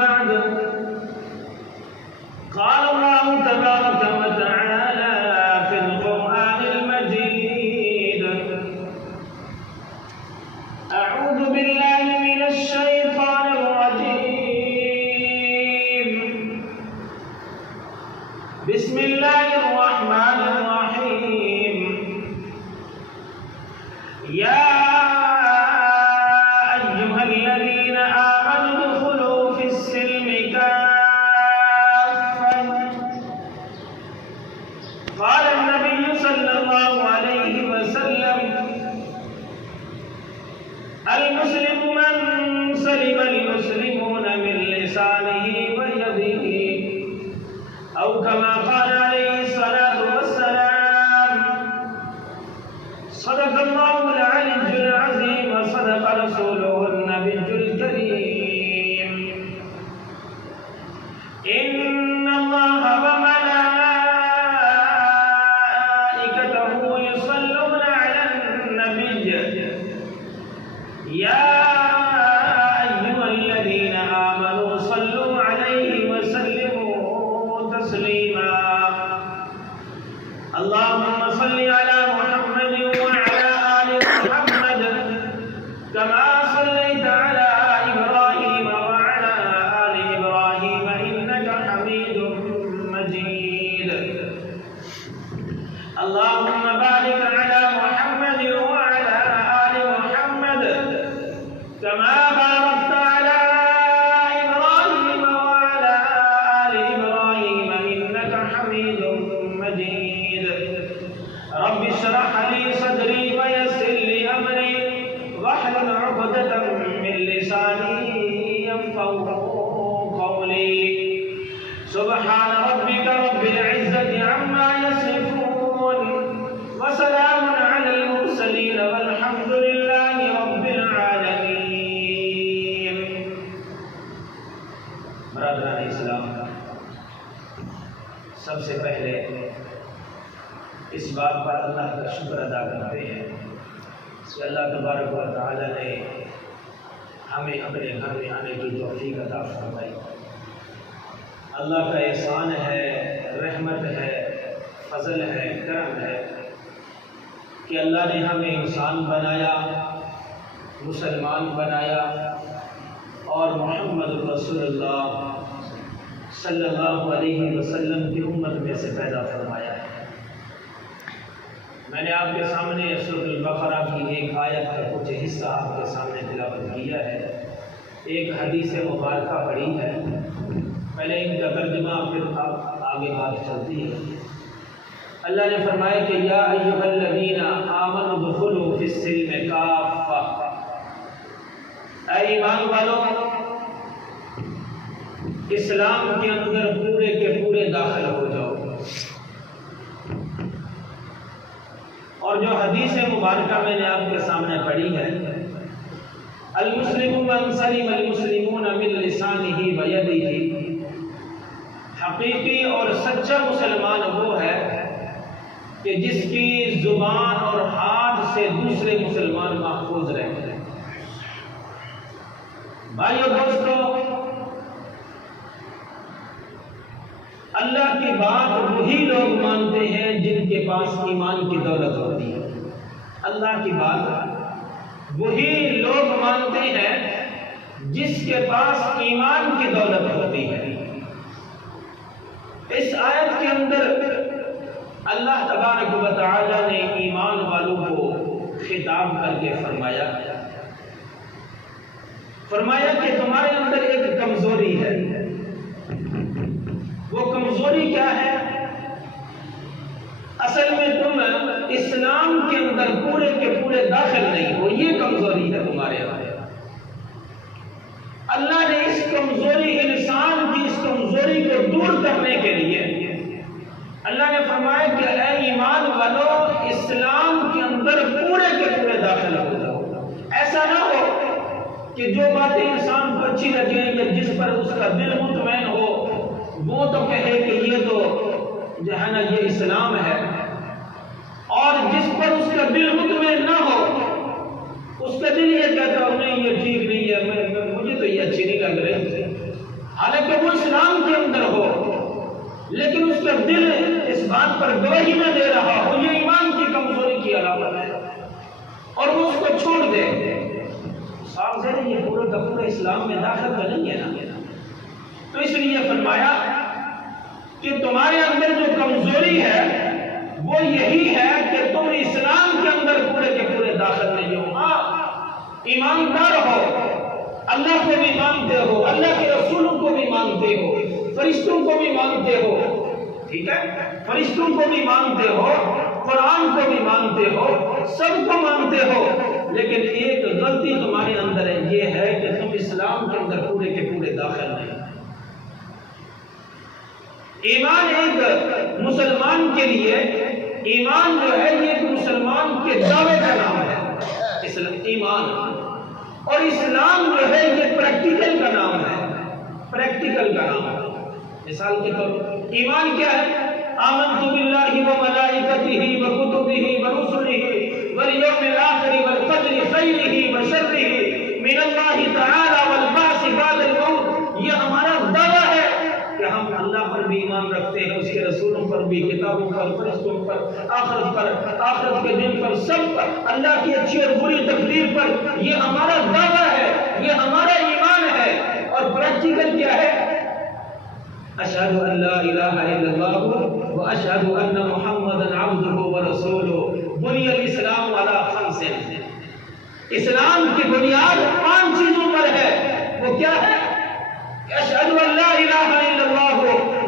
بعد قال الله تبارك وتعالى في القرآن المجيد أعوذ بالله من الشيطان الرجيم بسم الله الرحمن الرحيم يا أيها الذين آمنوا ادخلوا في السلم كافة قال النبي صلى الله عليه وسلم المسلم من سلم المسلمون من لسانه ويده أو كما قال عليه الصلاة والسلام صدق الله العلي العظيم وصدق رسوله النبي الكريم إن الله وملائكته يصلون على النبي يا أيها الذين آمنوا صلوا عليه وسلموا تسليما اللهم صل على محمد وعلى آل محمد كما صليت على إبراهيم وعلى آل إبراهيم إنك حميد مجيد اللهم بارك على محمد وعلى آل محمد كما باركت على إبراهيم وعلى آل إبراهيم إنك حميد مجيد رب اشرح لي صدري ويسر لي أمري واحلل عقدة من لساني يفقهوا قولي سبحان ربك رب العزة عما يصفون وسلام على المرسلين والحمد لله رب العالمين برادران اسلام سب سے پہلے اس بات پر اللہ کا شکر ادا کرتے ہیں کہ اللہ تبارک و تعالی نے ہمیں اپنے گھر میں آنے کی توفیق عطا فرمائی۔ اللہ کا احسان ہے، رحمت ہے، فضل ہے، کرم ہے کہ اللہ نے ہمیں انسان بنایا، مسلمان بنایا اور محمد رسول اللہ صلی اللہ علیہ وسلم کی امت میں سے پیدا فرمایا ہے۔ میں نے آپ کے سامنے سورۃ البقرہ کی ایک آیت کا کچھ حصہ آپ کے سامنے تلاوت کیا ہے، ایک حدیث مبارکہ پڑھی ہے، پہلے ان کا ترجمہ پھر آگے بات چلتی ہے۔ اللہ نے فرمایا کہ یا ایھا الذین آمنوا ادخلوا فی السلم کافہ، اے ایمان والو اسلام کے اندر پورے کے پورے داخل ہو جاؤ۔ اور جو حدیث مبارکہ میں نے آپ کے سامنے پڑھی ہے، المسلم من سلم المسلمون من لسانہ ویدہ، حقیقی اور سچا مسلمان وہ ہے کہ جس کی زبان اور ہاتھ سے دوسرے مسلمان محفوظ رہتے ہیں۔ بھائیو دوستو، اللہ کی بات وہی لوگ مانتے ہیں جن کے پاس ایمان کی دولت ہوتی ہے۔ اللہ کی بات وہی لوگ مانتے ہیں جس کے پاس ایمان کی دولت ہوتی ہے۔ اس آیت کے اندر اللہ تبارک و تعالی نے ایمان والوں کو خطاب کر کے فرمایا کہ تمہارے اندر ایک کمزوری ہے۔ وہ کمزوری کیا ہے؟ اصل میں تم اسلام کے اندر پورے کے پورے داخل نہیں ہو، یہ کمزوری ہے تمہارے اندر۔ اللہ نے اس کمزوری انسان کی اس کمزوری کو دور کرنے کے لیے اللہ نے فرمایا کہ اے ایمان والو اسلام کے اندر پورے کے پورے داخل ہو جاؤ۔ ایسا نہ ہو کہ جو باتیں انسان کو اچھی لگیں یا جس پر اس کا دل مطمئن ہو وہ تو کہے کہ یہ تو جو ہے نا یہ اسلام ہے، اور جس پر اس کا دل مطمئن نہ ہو اس کا دل یہ کہتا ہے نہیں یہ ٹھیک نہیں ہے، مجھے تو یہ اچھی نہیں لگ رہی۔ کا دل اس بات پر گواہی نہ دے رہا ہو یہ ایمان کی کمزوری کی علامت ہے اور وہ اس کو چھوڑ دے، صاحب سے یہ پورے کا پورا اسلام میں داخل تو نہیں ہے نا۔ تو اس لیے فرمایا کہ تمہارے اندر جو کمزوری ہے وہ یہی ہے کہ تم اسلام کے اندر پورے کے پورے داخل نہیں ہو۔ ایماندار ہو، اللہ کو بھی مانتے ہو، اللہ کے رسولوں کو بھی مانتے ہو، فرشتوں کو بھی مانتے ہو، ٹھیک ہے، فرشتوں کو بھی مانتے ہو، قرآن کو بھی مانتے ہو، سب کو مانتے ہو، لیکن ایک غلطی تمہارے اندر ہے، یہ ہے کہ تم اسلام کے اندر پورے کے پورے داخل نہیں۔ ایمان ایک مسلمان کے لیے، ایمان جو ہے یہ ایک مسلمان کے دعوے کا نام ہے ایمان، اور اسلام جو ہے یہ پریکٹیکل کا نام ہے، پریکٹیکل کا نام ہے۔ مثال کے طور پر ایمان کیا ہے؟ آمنت باللہ وملائکتہ وکتبہ ورسلہ والیوم الآخر والقدر خیرہ وشرہ من اللہ تعالی والبعث بعد الموت۔ یہ ہمارا دعویٰ ہے کہ ہم اللہ پر بھی ایمان رکھتے ہیں، اس کے رسولوں پر بھی، کتابوں پر، فرشتوں پر، آخرت کے دن پر، سب پر، اللہ کی اچھی اور بری تقدیر پر۔ یہ ہمارا دعویٰ ہے، یہ ہمارا ایمان ہے۔ اور پریکٹیکل کیا ہے؟ اشہد ان لا الہ الا اللہ واشہد ان محمدا عبدہ ورسولہ۔ بنی الاسلام علی خمس، اسلام کی بنیاد 5 چیزوں پر ہے۔ وہ کیا ہے؟ اشہد ان لا الہ الا اللہ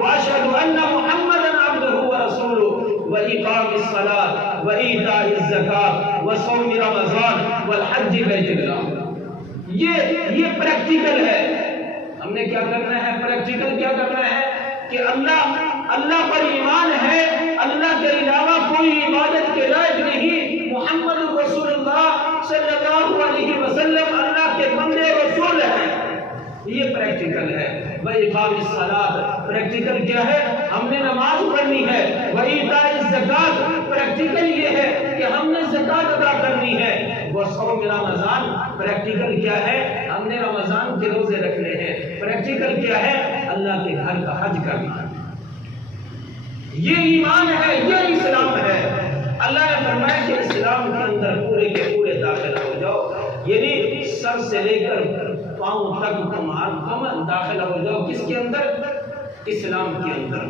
واشہد ان محمدا عبدہ ورسولہ واقام الصلاۃ وایتاء الزکاۃ وصوم رمضان والحج بیت اللہ۔ یہ پریکٹیکل ہے۔ ہم نے کیا کرنا ہے؟ پریکٹیکل کیا کرنا ہے کہ اللہ پر ایمان ہے، اللہ کے علاوہ کوئی عبادت کے لائق نہیں، محمد رسول اللہ صلی اللہ علیہ وسلم اللہ کے بندے رسول ہیں، یہ پریکٹیکل ہے۔ وَإِقَامِ الصَّلَاةِ، پریکٹیکل کیا ہے؟ ہم نے نماز پڑھنی ہے۔ وَإِيتَاءِ الزَّكَاةِ، پریکٹیکل یہ ہے کہ ہم نے زکوٰۃ ادا کرنی ہے۔ وَصَوْمِ رمضان، پریکٹیکل کیا ہے؟ ہم نے رمضان کے روزے رکھنے ہیں۔ پریکٹیکل کیا ہے؟ اللہ کے گھر کا حج کرنا ہے۔ یہ ایمان ہے، یہ اسلام ہے۔ اللہ نے فرمایا کہ اسلام کے اندر پورے کے پورے داخل ہو جاؤ، یعنی سر سے لے کر پاؤں تک تم داخل ہو جاؤ۔ کس کے اندر؟ اسلام کے اندر۔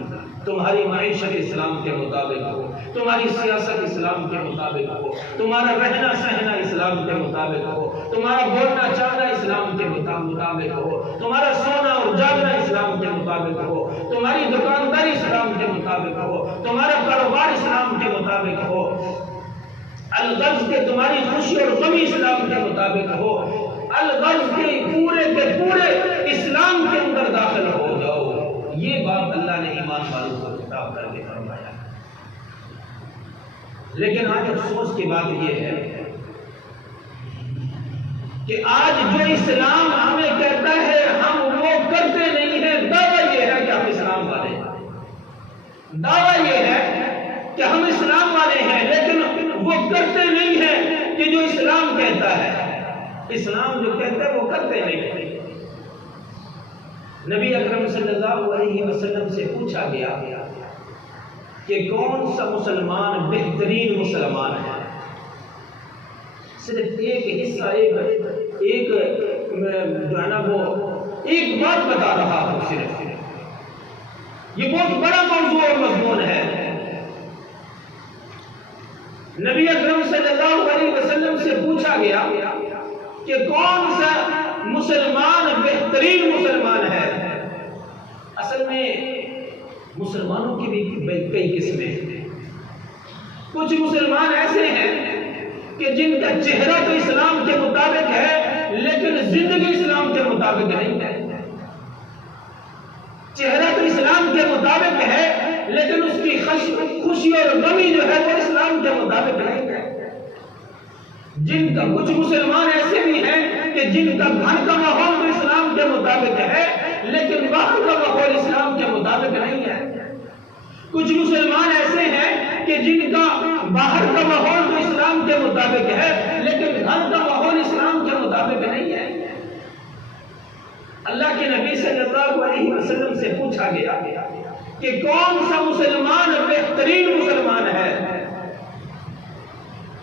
تمہاری معیشت اسلام کے مطابق ہو، تمہاری سیاست اسلام کے مطابق ہو، تمہارا رہنا سہنا اسلام کے مطابق ہو، تمہارا بولنا چالنا اسلام کے مطابق ہو، تمہارا سونا اور جاگنا اسلام کے مطابق ہو، تمہاری دکانداری اسلام کے مطابق ہو، تمہارا کاروبار اسلام کے مطابق ہو، الغرض کے تمہاری خوشی اور غمی اسلام کے مطابق ہو، الغرض کے پورے اسلام کے اندر داخل ہو جاؤ۔ یہ بات اللہ نے ایمان والوں کو خطاب کر کے فرمایا۔ لیکن آج افسوس کی بات یہ ہے کہ آج جو اسلام ہمیں کہتا ہے ہم وہ کرتے نہیں ہیں۔ دعویٰ یہ ہے کہ ہم اسلام والے ہیں، دعویٰ یہ ہے کہ ہم اسلام والے ہیں، لیکن وہ کرتے نہیں ہیں کہ جو اسلام کہتا ہے۔ اسلام جو کہتا ہے وہ کرتے نہیں ہیں۔ نبی اکرم صلی اللہ علیہ وسلم سے پوچھا گیا کہ کون سا مسلمان بہترین مسلمان ہے؟ صرف ایک حصہ، ایک جو ہے نا وہ ایک بات بتا رہا ہوں صرف۔ یہ بہت بڑا موضوع اور مضمون ہے۔ نبی اکرم صلی اللہ علیہ وسلم سے پوچھا گیا کہ کون سا مسلمان بہترین مسلمان ہے؟ اصل میں مسلمانوں کی بھی کئی قسمیں ہیں۔ کچھ مسلمان ایسے ہیں کہ جن کا چہرہ تو اسلام کے مطابق ہے لیکن زندگی اسلام کے مطابق نہیں ہے۔ چہرہ تو اسلام کے مطابق ہے لیکن اس کی خوشی اور غمی جو ہے وہ اسلام کے مطابق نہیں ہے۔ جن کا کچھ مسلمان ایسے بھی ہیں کہ جن کا گھر کا ماحول تو اسلام کے مطابق ہے لیکن باہر کا ماحول اسلام کے مطابق نہیں ہے۔ کچھ مسلمان ایسے ہیں کہ جن کا باہر کا ماحول تو اسلام کے مطابق ہے لیکن گھر کا ماحول اسلام کے مطابق نہیں ہے۔ اللہ کے نبی صلی اللہ علیہ وسلم سے پوچھا گیا کہ کون سا مسلمان بہترین مسلمان ہے؟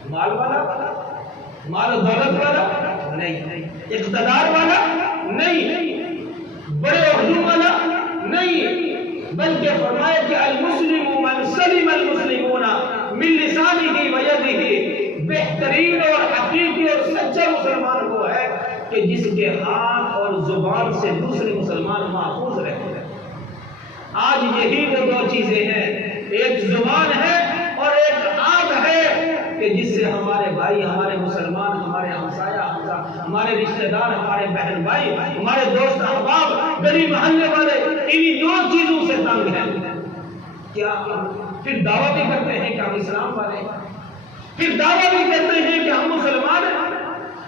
مال والا، مال و دولت والا نہیں، اقتدار والا نہیں، بڑے عہدوں والا نہیں، بلکہ فرمایا کہ المسلم من سلم المسلمون من لسانه ویدہ، بہترین اور حقیقی اور سچا مسلمان وہ ہے کہ جس کے ہاتھ اور زبان سے دوسرے مسلمان محفوظ رہتے ہیں۔ آج یہی وہ دو چیزیں ہیں، ایک زبان ہے اور ایک ہاتھ ہے کہ جس سے ہمارے بھائی، ہمارے مسلمان، ہمارے ہمسایہ، ہمارے رشتہ دار، ہمارے بہن بھائی، ہمارے دوست احباب، گلی محلے والے انہی دو چیزوں سے تنگ ہیں۔ کیا پھر دعویٰ بھی کرتے ہیں کہ ہم اسلام والے ہیں، پھر دعویٰ بھی کرتے ہیں کہ ہم مسلمان ہیں،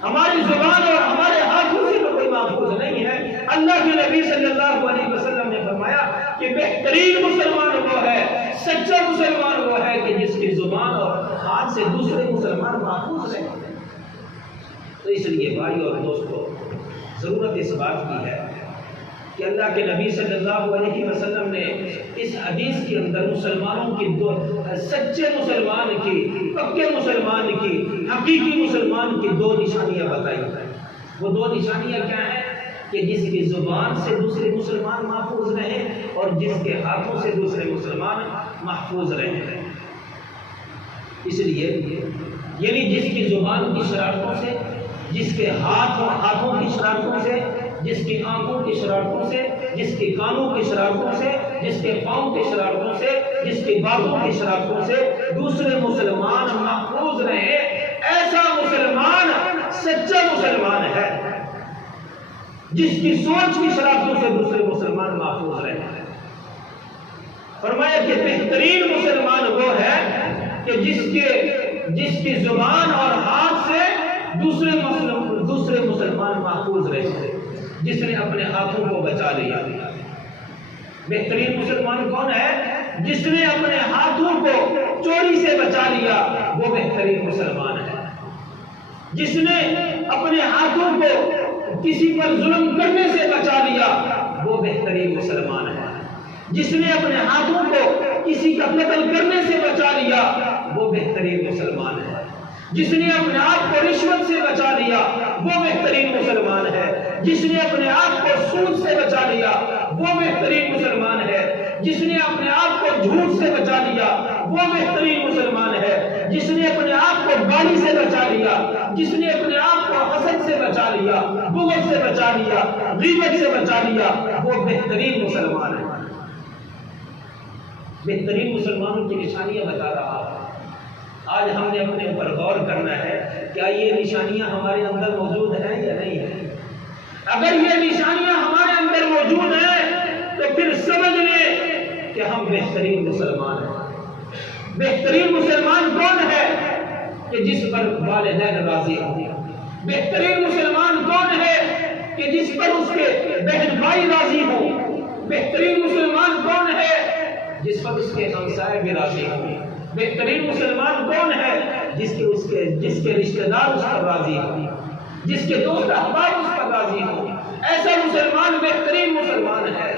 ہماری زبان اور ہمارے ہاتھوں سے کوئی محفوظ نہیں ہے۔ اللہ کے نبی صلی اللہ علیہ وسلم نے فرمایا کہ بہترین مسلمان وہ ہے، سچا مسلمان وہ ہے کہ جس کی زبان اور ہاتھ سے دوسرے مسلمان محفوظ رہتے ہیں۔ تو اس لیے بھائی اور دوستو، ضرورت اس بات کی ہے کہ اللہ کے نبی صلی اللہ علیہ وسلم نے اس حدیث کے اندر مسلمانوں کی دو، سچے مسلمان کی، پکے مسلمان کی، حقیقی مسلمان کی دو نشانیاں بتائی ہیں۔ وہ دو نشانیاں کیا ہیں؟ کہ جس کی زبان سے دوسرے مسلمان محفوظ رہیں اور جس کے ہاتھوں سے دوسرے مسلمان محفوظ رہیں۔ اس لیے یعنی جس کی زبان کی شرارتوں سے، جس کے ہاتھوں کی شرارتوں سے، جس کی آنکھوں کی شرارتوں سے، جس کے کانوں کی شرارتوں سے، جس کے پاؤں کی شرارتوں سے، جس کی باتوں کی شرارتوں سے دوسرے مسلمان محفوظ رہے، ایسا مسلمان سچا مسلمان ہے۔ جس کی سوچ کی شرارتوں سے دوسرے مسلمان محفوظ رہے۔ فرمایا کہ بہترین مسلمان وہ ہے کہ جس کی زبان اور ہاتھ سے دوسرے مسلمان محفوظ رہے، جس نے اپنے ہاتھوں کو بچا لیا۔ بہترین مسلمان کون ہے؟ جس نے اپنے ہاتھوں کو چوری سے بچا لیا، وہ بہترین مسلمان ہے۔ جس نے اپنے ہاتھوں کو کسی پر ظلم کرنے سے بچا لیا، وہ بہترین مسلمان ہے۔ جس نے اپنے ہاتھوں کو کسی کا قتل کرنے سے بچا لیا، وہ بہترین مسلمان ہے۔ جس نے اپنے آپ کو رشوت سے بچا لیا، وہ بہترین مسلمان ہے۔ جس نے اپنے آپ کو سود سے بچا لیا، وہ بہترین مسلمان ہے۔ جس نے اپنے آپ کو جھوٹ سے بچا لیا، وہ بہترین مسلمان ہے۔ جس نے اپنے آپ کو گالی سے بچا لیا، جس نے اپنے آپ کو حسد سے بچا لیا، بغض سے بچا لیا، غیبت سے بچا لیا، وہ بہترین مسلمان ہے۔ بہترین مسلمانوں کی نشانیاں بتا رہا ہوں۔ آج ہم نے اپنے اوپر غور کرنا ہے، کیا یہ نشانیاں ہمارے اندر موجود ہیں یا نہیں ہیں؟ اگر یہ نشانیاں ہمارے اندر موجود ہیں تو پھر سمجھ لیں کہ ہم بہترین مسلمان ہیں۔ بہترین مسلمان کون ہے؟ کہ جس پر والدین راضی ہوں۔ بہترین مسلمان کون ہے؟ کہ جس پر اس کے بہن بھائی راضی ہوں۔ بہترین مسلمان کون ہے؟ جس پر اس کے ہمسائے بھی راضی ہوں۔ بہترین مسلمان کون ہے؟ جس کے رشتہ دار اس پر راضی ہوں، جس کے دوست احباب اس پر راضی ہوں۔ ایسا مسلمان بہترین مسلمان ہے۔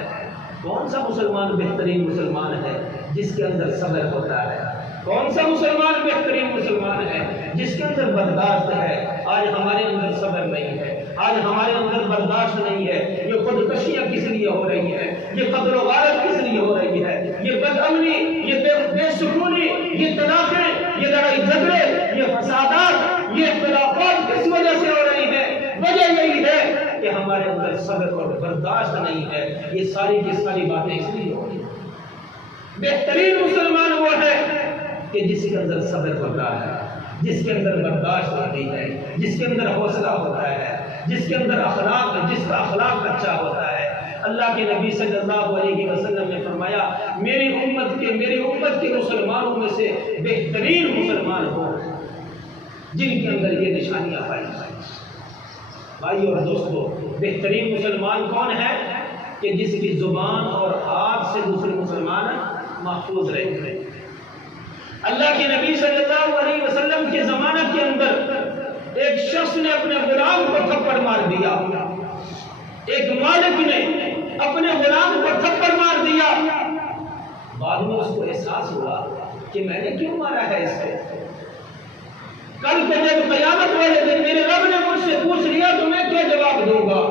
کون سا مسلمان بہترین مسلمان ہے؟ جس کے اندر صبر ہوتا ہے۔ کون سا مسلمان بہترین مسلمان ہے؟ جس کے اندر برداشت ہے۔ آج ہمارے اندر صبر نہیں ہے، آج ہمارے اندر برداشت نہیں ہے۔ یہ خودکشیاں کس لیے ہو رہی ہیں؟ یہ قتل و غارت کس لیے ہو رہی ہے؟ یہ بدامنی، یہ بے سکونی، یہ طلاقیں، یہ لڑائی جھگڑے، یہ فسادات، یہ اختلافات کس وجہ سے ہو رہی ہیں؟ وجہ یہی ہے کہ ہمارے اندر صبر اور برداشت نہیں ہے۔ یہ ساری کی ساری باتیں اس لیے ہو رہی ہیں۔ بہترین مسلمان وہ ہے کہ جس کے اندر صبر ہوتا ہے، جس کے اندر برداشت ہوتی ہے، جس کے اندر حوصلہ ہوتا ہے، جس کے اندر جس کا اخلاق اچھا ہوتا ہے۔ اللہ کے نبی صلی اللہ علیہ وسلم نے فرمایا، میری امت کے مسلمانوں میں سے بہترین مسلمان ہو جن کے اندر یہ نشانیاں پائی جائیں۔ بھائی اور دوستو، بہترین مسلمان کون ہے؟ کہ جس کی زبان اور ہاتھ سے دوسرے مسلمان محفوظ رہتے ہیں۔ اللہ کے نبی صلی اللہ علیہ وسلم کے زمانے کے اندر ایک شخص نے اپنے غلام کو تھپڑ مار دیا۔ ایک مالک نے اپنے غلام کو تھپڑ مار دیا۔ بعد میں اس کو احساس ہوا کہ میں نے کیوں مارا ہے اس کو. کل کے جب قیامت والے دن میرے رب نے مجھ سے پوچھ لیا تو میں کیا جواب دوں گا؟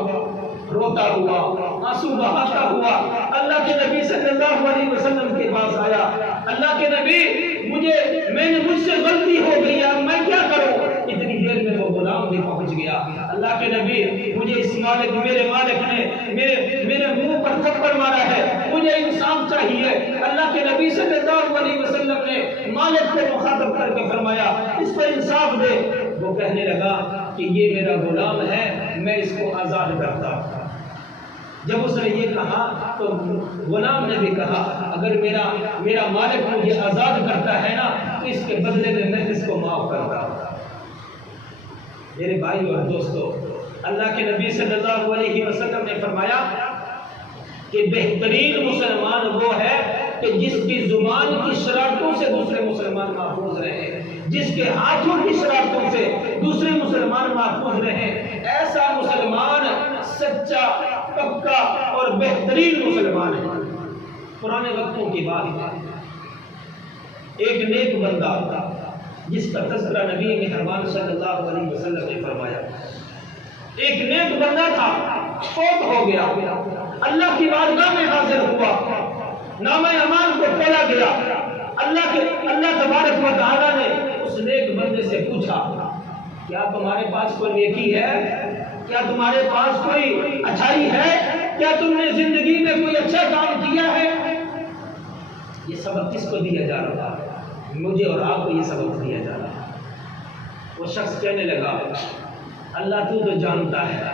روتا ہوا، آنسو بہاتا ہوا اللہ کے نبی صلی اللہ علیہ وسلم کے پاس آیا. اللہ کے نبی مجھ سے غلطی ہو گئی، اب میں کیا کروں؟ اتنی دیر میں وہ غلام بھی پہنچ گیا. اللہ کے نبی مجھے اس میرے مالک نے میرے منہ پر تھپڑ مارا ہے، مجھے انصاف چاہیے. اللہ کے نبی صلی اللہ علیہ وسلم نے مالک کو مخاطب کر کے فرمایا اس پر انصاف دے. وہ کہنے لگا کہ یہ میرا غلام ہے، میں اس کو آزاد کرتا ہوں. جب اس نے یہ کہا تو غلام نے بھی کہا اگر میرا مالک مجھے آزاد کرتا ہے نا تو اس کے بدلے میں اس کو معاف کرتا ہوں. میرے بھائی اور دوستو، اللہ کے نبی صلی اللہ علیہ وسلم نے فرمایا کہ بہترین مسلمان وہ ہے کہ جس کی زبان کی شرارتوں سے دوسرے مسلمان محفوظ رہے، جس کے ہاتھوں کی شرارتوں سے دوسرے مسلمان محفوظ رہے. ایسا مسلمان سچا، پکا اور بہترین مسلمان ہے. پرانے وقتوں کی بات ہے، ایک نیک بندہ جس کا تذکرہ نبی مہربان صلی اللہ علیہ وسلم نے فرمایا. ایک نیک بندہ تھا، فوت ہو گیا، اللہ کی بارگاہ میں حاضر ہوا، نامہ اعمال کو کھولا گیا. اللہ تبارک و تعالیٰ نے اس نیک بندے سے پوچھا کیا تمہارے پاس کوئی نیکی ہے؟ کیا تمہارے پاس کوئی اچھائی ہے؟ کیا تم نے زندگی میں کوئی اچھا کام کیا ہے؟ یہ سبق کس کو دیا جا رہا ہے؟ مجھے اور آپ کو یہ سبق دیا جا رہا ہے. وہ شخص کہنے لگا اللہ تو جانتا ہے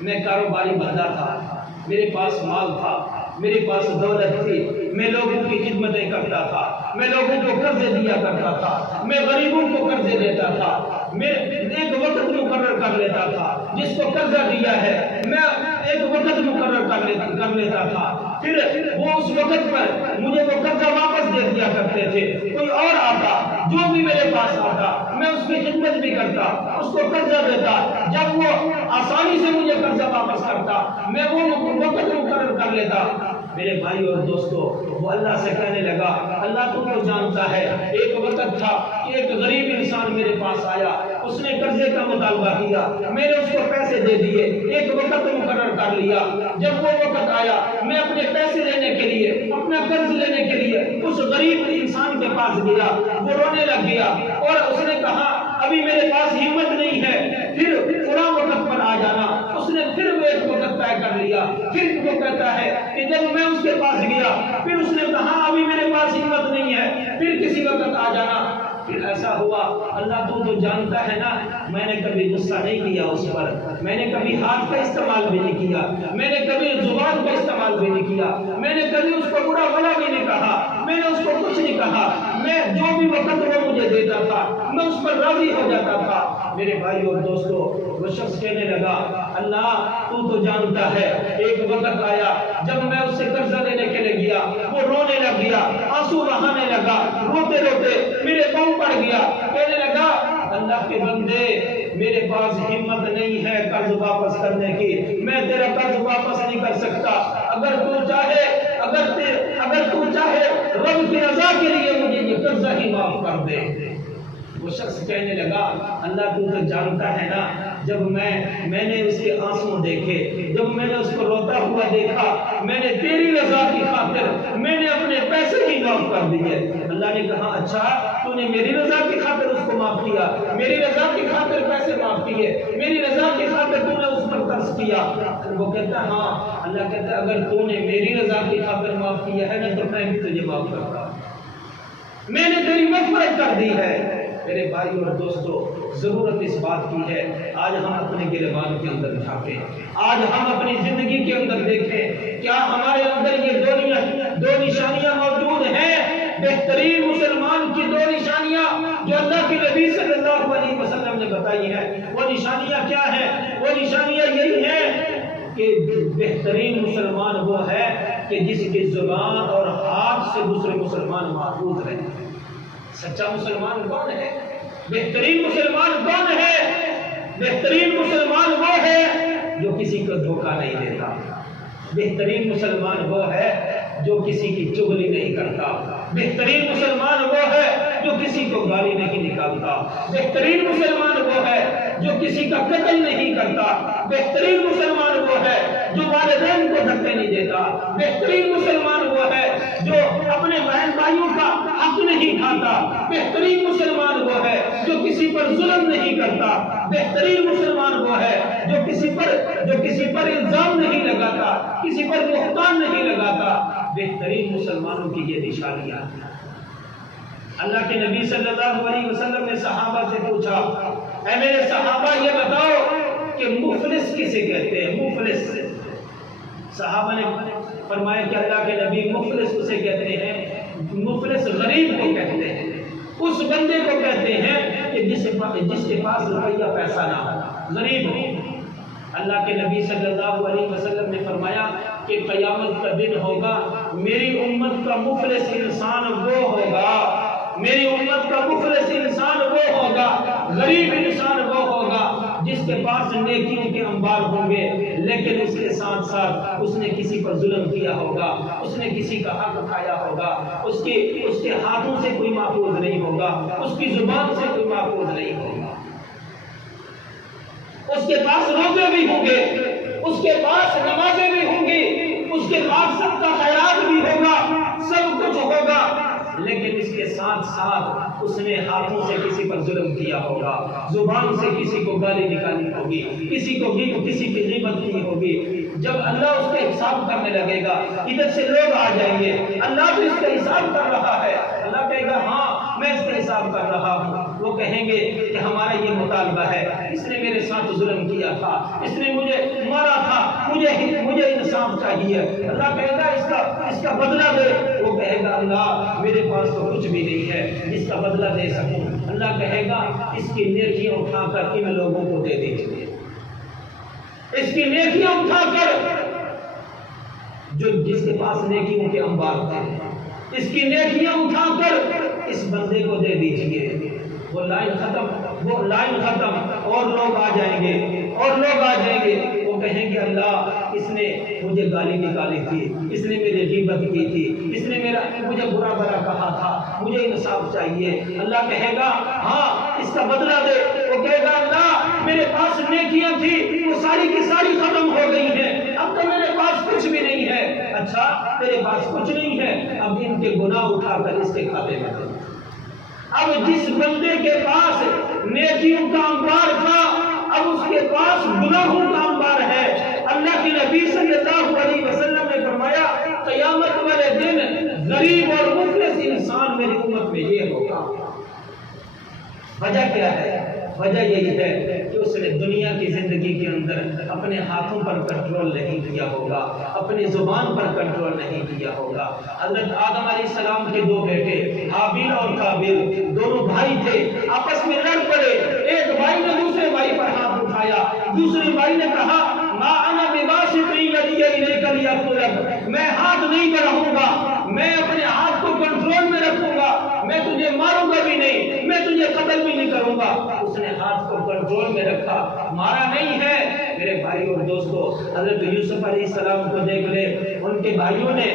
میں کاروباری بندہ تھا، میرے پاس مال تھا، میرے پاس دولت تھی، میں لوگوں کی خدمتیں کرتا تھا، میں لوگوں کو قرضے دیا کرتا تھا، میں غریبوں کو قرضے دیتا تھا، میں ایک وقت مقرر کر لیتا تھا، جس کو قرضہ دیا ہے میں ایک وقت مقرر کر لیتا تھا، پھر وہ اس وقت پر مجھے وہ قرضہ واپس دے دیا کرتے تھے. کوئی اور آتا جو بھی میرے پاس آتا میں اس کی خدمت بھی کرتا، اس کو قرضہ دیتا. جب وہ آسانی سے مجھے قرضہ واپس کرتا میں وہ وقت مقرر کر لیتا. میرے بھائی اور دوستو، وہ اللہ سے کہنے لگا اللہ تو جانتا ہے ایک وقت تھا کہ ایک غریب انسان میرے پاس آیا، اس نے قرضے کا مطالبہ کیا، میں نے اس کو پیسے دے دیے، ایک وقت مقرر کر لیا. جب وہ وقت آیا میں اپنے پیسے لینے کے لیے، اپنا قرض لینے کے لیے اس غریب انسان کے پاس گیا. وہ رونے لگ گیا اور اس نے کہا ابھی میرے پاس ہمت نہیں ہے، پھر فلاں وقت پر آ جانا. اس نے پھر وہ ایک وقت طے کر لیا. پھر وہ کہتا ہے کہ جب میں اس کے پاس گیا پھر اس نے کہا ابھی میرے پاس ہمت نہیں ہے، پھر کسی وقت آ جانا. پھر ایسا ہوا اللہ تو جانتا ہے نا میں نے کبھی غصہ نہیں کیا اس پر، میں نے کبھی ہاتھ کا استعمال بھی نہیں کیا، میں نے کبھی زبان کا استعمال بھی نہیں کیا، میں نے کبھی اس کو برا بھلا بھی نہیں کہا، میں نے اس کو کچھ نہیں کہا. میں جو بھی وقت وہ مجھے دیتا تھا میں اس پر راضی ہو جاتا تھا. میرے بھائی اور دوستو، وہ شخص کہنے لگا اللہ تو جانتا ہے ایک وقت آیا جب میں اس سے قرضہ لینے کے لیے گیا، وہ رونے لگ گیا، آنسو بہانے لگا، روتے روتے میرے پاؤں پڑ گیا، کہنے لگا اللہ کے بندے میرے پاس ہمت نہیں ہے قرض واپس کرنے کی، میں تیرا قرض واپس نہیں کر سکتا. اگر تو چاہے رب کی رضا کے لیے مجھے یہ قرضہ ہی معاف کر دے. وہ شخص کہنے لگا اللہ تو جانتا ہے نا جب میں نے اس کے آنسو دیکھے، جب میں نے اس کو روتا ہوا دیکھا، میں نے تیری رضا کی خاطر میں نے اپنے پیسے ہی معاف کر دیے. اللہ نے کہا اچھا تو نے میری رضا کی خاطر اس کو معاف کیا، میری رضا کی خاطر پیسے معاف کیے، میری رضا کی خاطر تو نے اس پر قرض کیا. وہ کہتا ہاں. اللہ کہتا ہے اگر تو نے میری رضا کی خاطر معاف کیا ہے نا تو میں بھی تجھے معاف کرتا، میں نے تیری مغفرت کر دی ہے. میرے بھائی اور دوستو، ضرورت اس بات کی ہے آج ہم اپنے گریبان کے اندر جھانکیں، آج ہم اپنی زندگی کے اندر دیکھیں کیا ہمارے اندر یہ دو نشانیاں موجود ہیں. بہترین مسلمان کی دو نشانیاں جو اللہ کے نبی صلی اللہ علیہ وسلم نے بتائی ہیں، وہ نشانیاں کیا ہیں؟ وہ نشانیاں یہی ہیں کہ بہترین مسلمان وہ ہے کہ جس کی زبان اور ہاتھ سے دوسرے مسلمان محفوظ رہے. سچا مسلمان کون ہے؟ بہترین مسلمان کون ہے؟ بہترین مسلمان وہ ہے جو کسی کو دھوکہ نہیں دیتا. بہترین مسلمان وہ ہے جو کسی کی چغلی نہیں کرتا، بہترین مسلمان وہ ہے جو کسی کو گالی نہیں نکالتا، بہترین مسلمان وہ ہے جو کسی کا قتل نہیں کرتا، بہترین مسلمان وہ ہے جو والدین کو دھکے نہیں دیتا، بہترین مسلمان وہ ہے جو اپنے بہن بھائیوں کا حق نہیں کھاتا، بہترین مسلمان وہ ہے جو کسی پر ظلم نہیں کرتا، بہترین مسلمان وہ ہے جو کسی پر الزام نہیں لگاتا، کسی پر بہتان نہیں لگاتا۔ بہترین مسلمانوں کی یہ نشانیاں ہیں۔ اللہ کے نبی صلی اللہ علیہ وسلم نے صحابہ سے پوچھا، اے میرے صحابہ یہ بتاؤ کہ مفلس کسے کہتے ہیں؟ مفلس صحابہ نے فرمایا کہ اللہ کے نبی مفلس اسے کہتے ہیں، مفلس غریب کو کہتے ہیں، اس بندے کو کہتے ہیں کہ جس کے پاس روپیہ پیسہ نہ ہو، غریب ہو۔ اللہ کے نبی صلی اللہ علیہ وسلم نے فرمایا کہ قیامت کا دن ہوگا، میری امت کا مفلس انسان وہ ہوگا، میری امت کا مفلس انسان وہ ہوگا، غریب انسان وہ ہوگا جس کے پاس نیکیوں کے انبار ہوں گے، لیکن اس کے ساتھ ساتھ اس نے کسی پر ظلم کیا ہوگا، اس نے کسی کا حق کھایا ہوگا، اس کے ہاتھوں سے کوئی محفوظ نہیں ہوگا، اس کی زبان سے کوئی محفوظ نہیں ہوگا۔ اس کے پاس روزے بھی ہوں گے، اس کے پاس نمازیں بھی ہوں گی، اس کے پاس سب کا خیرات بھی ہوگا، سب کچھ ہوگا، لیکن اس کے ساتھ ساتھ اس نے ہاتھوں سے کسی پر ظلم کیا ہوگا، زبان سے کسی کو گالی نکالی ہوگی، کسی کی غیبت کی ہوگی۔ جب اللہ اس کا حساب کرنے لگے گا، ادھر سے لوگ آ جائیں گے، اللہ بھی اس کا حساب کر رہا ہے، اللہ کہے گا ہاں میں اس کا حساب کر رہا ہوں۔ وہ کہیں گے کہ ہمارا یہ مطالبہ ہے، اس نے میرے ساتھ ظلم کیا تھا، اس نے مجھے مارا تھا، مجھے انصاف چاہیے۔ اللہ کہے گا اس کا بدلہ دے۔ وہ کہے گا اللہ میرے پاس تو کچھ بھی نہیں ہے جس کا بدلہ دے سکوں۔ اللہ کہے گا اس کی نیکیاں اٹھا کر ان لوگوں کو دے دیجیے، اس کی نیکیاں اٹھا کر جس کے پاس نیکیوں کے انبار تھے، اس کی نیکیاں اٹھا کر اس بندے کو دے دیجیے۔ وہ لائن ختم اور لوگ آ جائیں گے، وہ کہیں گے اللہ اس نے مجھے گالی نکالی تھی، اس نے میری غیبت کی تھی، اس نے مجھے برا بھلا کہا تھا، مجھے انصاف چاہیے۔ اللہ کہے گا ہاں اس کا بدلہ دے۔ وہ کہے گا اللہ میرے پاس نیکیاں تھی وہ ساری کی ساری ختم ہو گئی ہیں، اب تو میرے پاس کچھ بھی نہیں ہے۔ اچھا تیرے پاس کچھ نہیں ہے، اب ان کے گناہ اٹھا کر اس کے کھاتے میں دے۔ اب جس بندے کے پاس نیکیوں کا انبار تھا، اب اس کے پاس گناہوں کا انبار ہے۔ اللہ کے نبی صلی اللہ علیہ وسلم نے فرمایا قیامت والے دن غریب اور مفلس انسان میری امت میں یہ ہوگا۔ وجہ کیا ہے؟ وجہ یہی ہے کہ اس نے دنیا کی زندگی کے اندر اپنے ہاتھوں پر کنٹرول نہیں کیا ہوگا، اپنی زبان پر کنٹرول نہیں کیا ہوگا۔ حضرت آدم علیہ السلام کے دو بیٹے حابیل اور قابیل، دونوں بھائی تھے، آپس میں لڑ پڑے۔ ایک بھائی نے دوسرے بھائی پر ہاتھ اٹھایا، دوسرے بھائی نے کہا ما انا بباسط یدی الیک لیقتلک، میں ہاتھ نہیں بڑھاؤں گا، میں اپنے ہاتھ کو کنٹرول میں رکھوں گا، میں تجھے ماروں گا بھی نہیں، میں تجھے قتل بھی نہیں کروں گا۔ اس نے ہاتھ کو کنٹرول میں رکھا، مارا نہیں ہے۔ میرے بھائی اور دوستو، حضرت یوسف علیہ السلام کو دیکھ لے، ان کے بھائیوں نے،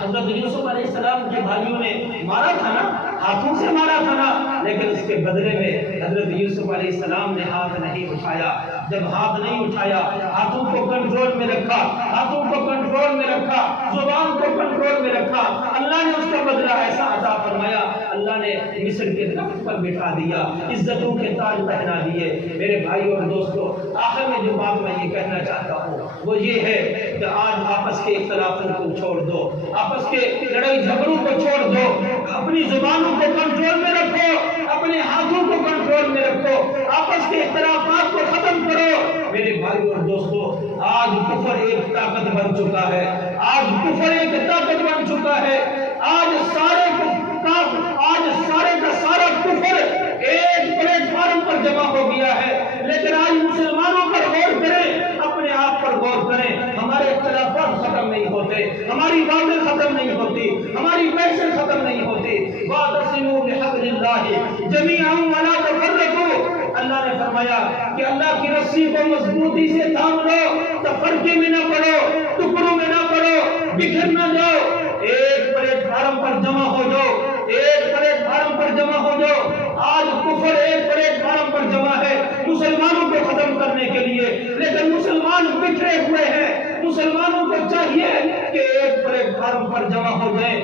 حضرت یوسف علیہ السلام کے بھائیوں نے مارا تھا نا، ہاتھوں سے مارا تھا نا، لیکن اس کے بدلے میں حضرت یوسف علیہ السلام نے ہاتھ نہیں اٹھایا۔ جب ہاتھ نہیں اٹھایا، ہاتھوں کو کنٹرول میں رکھا، ہاتھوں کو کنٹرول میں رکھا، زبان کو کنٹرول میں رکھا، اللہ نے اس کا بدلہ ایسا عطا فرمایا، اللہ نے مصر کے درخت پر بٹھا دیا، عزتوں کے تاج پہنا دیے۔ میرے بھائی اور دوستو، آخر میں جو بات میں یہ کہنا چاہتا ہوں وہ یہ ہے کہ آج آپس کے اختلافوں کو چھوڑ دو، آپس کے لڑائی جھگڑوں کو چھوڑ دو، اپنی زبانوں کو کنٹرول میں رکھو، اپنے ہاتھوں کو کنٹرول میں رکھو، آپس کے اختلافات کو ختم کرو۔ میرے بھائی اور دوستو، آج کفر ایک طاقت بن چکا ہے، آج کفر ایک طاقت بن چکا ہے، آج سارے کا سارا کفر ایک پلیٹ فارم پر جمع ہو گیا ہے۔ لیکن آج مسلمانوں پر غور کریں، اپنے آپ پر غور کریں، ہمارے اختلافات ختم نہیں ہوتے، ہماری باتیں ختم نہیں ہوتی، ہماری بحثیں ختم نہیں ہوتی۔ وَاعْتَصِمُوا بِحَبْلِ اللَّهِ جَمِيعًا وَلَا تَفَرَّقُوا، اللہ نے فرمایا کہ اللہ کی رسی کو مضبوطی سے تھام لو، تفرقے میں نہ پڑو، ٹکڑوں میں نہ پڑو، بکھر نہ جاؤ، پر جمع ہو جائیں،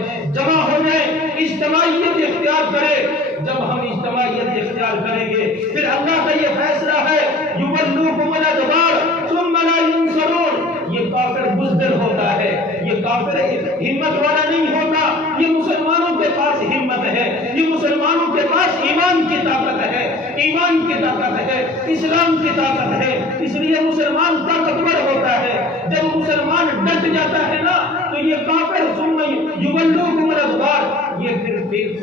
اجتماعیت اختیار کرے۔ جب ہم اجتماعیت اختیار کریں گے پھر اللہ کا یہ فیصلہ ہے یولوکم الادبار ثم لا ینصرون۔ یہ کافر بزدل ہوتا ہے، یہ کافر ہمت والا نہیں ہوتا، یہ مسلمانوں کے پاس ہمت ہے، یہ مسلمانوں کے پاس ایمان کی طاقت ہے، ایمان کی طاقت ہے، اسلام کی طاقت ہے۔ اس لیے مسلمان طاقتور ہوتا ہے۔ جب مسلمان ڈٹ جاتا ہے نا تو یہ کافر ثم یولوکم الادبار، یہ پھر پیٹ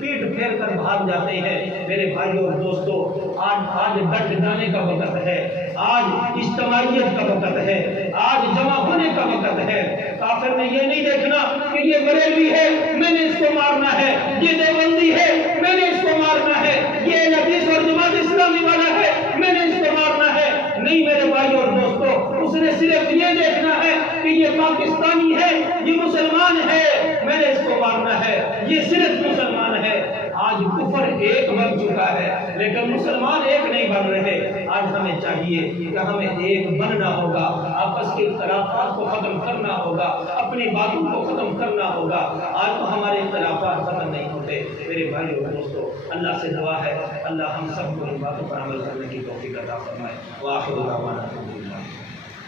پھیر کر بھاگ جاتے ہیں۔ میرے بھائیوں اور دوستو، آج ڈٹ جانے کا وقت ہے، آج اجتماعیت کا وقت ہے، آج جمع ہونے کا وقت ہے۔ کافر نے یہ نہیں دیکھنا کہ یہ بریلوی ہے میں نے اس کو مارنا ہے، یہ دیوبندی ہے میں نے اس کو مارنا ہے، یہ حدیث اور جماعت اسلامی والا ہے میں نے اس کو مارنا ہے۔ نہیں میرے بھائیوں اور دوستو، اس نے صرف یہ دیکھنا ہے کہ یہ پاکستانی ہے، یہ مسلمان ہے، میں نے اس کو مارنا ہے، یہ صرف مسلمان ہے۔ آج کفر ایک بن چکا ہے لیکن مسلمان ایک نہیں بن رہے۔ آج ہمیں چاہیے کہ ہمیں ایک بننا ہوگا، آپس کے اختلافات کو ختم کرنا ہوگا، اپنی باتوں کو ختم کرنا ہوگا۔ آج تو ہمارے اختلافات ختم نہیں ہوتے۔ میرے بھائیوں اور دوستو، اللہ سے دعا ہے اللہ ہم سب کو ان باتوں پر عمل کرنے کی توفیق عطا فرمائے۔ وآخر دعوانا